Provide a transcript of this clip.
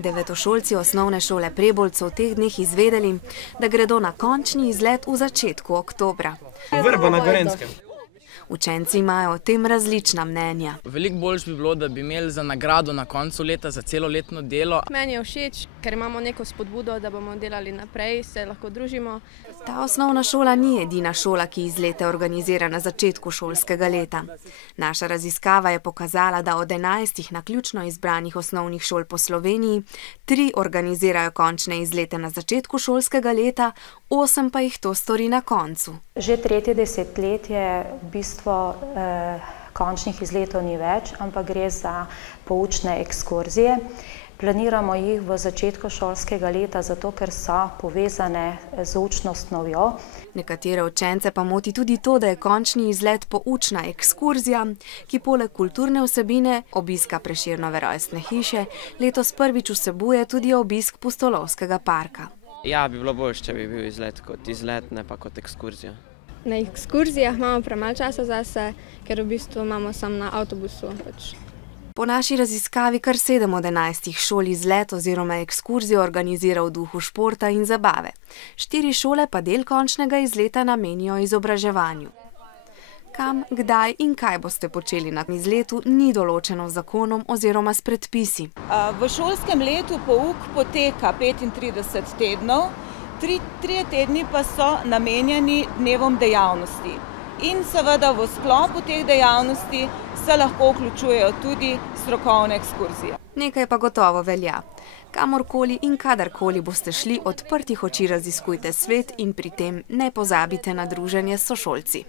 Devetošolci osnovne šole Prebold so v teh dneh izvedeli, da gredo na končni izlet v začetku oktobra. Vrba na Gorenjskem. Učenci imajo o tem različna mnenja. Veliko boljše bi bilo, da bi imeli za nagrado na koncu leta za celoletno delo. Meni je všeč, ker imamo neko spodbudo, da bomo delali naprej, se lahko družimo. Ta osnovna šola ni edina šola, ki izlete organizira na začetku šolskega leta. Naša raziskava je pokazala, da od 11 naključno izbranih osnovnih šol po Sloveniji 3 organizirajo končne izlete na začetku šolskega leta, 8 pa jih to stori na koncu. Že tretje desetletje v bistvu končnih izletov ni več, ampak gre za poučne ekskurzije. Planiramo jih v začetku šolskega leta, zato ker so povezane z učno snovjo. Nekatere učence pa moti tudi to, da je končni izlet poučna ekskurzija, ki poleg kulturne vsebine, obiska Prešernove rojstne hiše, letos prvič vsebuje tudi obisk Pustolovskega parka. Ja, bi bilo boljše, če bi bil izlet kot izlet, ne pa kot ekskurzija. Na ekskurzijah imamo premalo časa zase, ker v bistvu imamo samo na avtobusu. Po naši raziskavi kar 7 od 11 šol izlet oziroma ekskurzijo organizira v duhu športa in zabave. 4 šole pa del končnega izleta namenijo izobraževanju. Kam, kdaj in kaj boste počeli na izletu, ni določeno z zakonom oziroma s predpisi. V šolskem letu pouk poteka 35 tednov, 3 tedni pa so namenjeni dnevom dejavnosti. In seveda v sklopu teh dejavnosti se lahko vključujejo tudi strokovne ekskurzije. Nekaj pa gotovo velja. Kamorkoli in kadarkoli boste šli, odprtih oči raziskujte svet in pri tem ne pozabite na druženje s sošolci.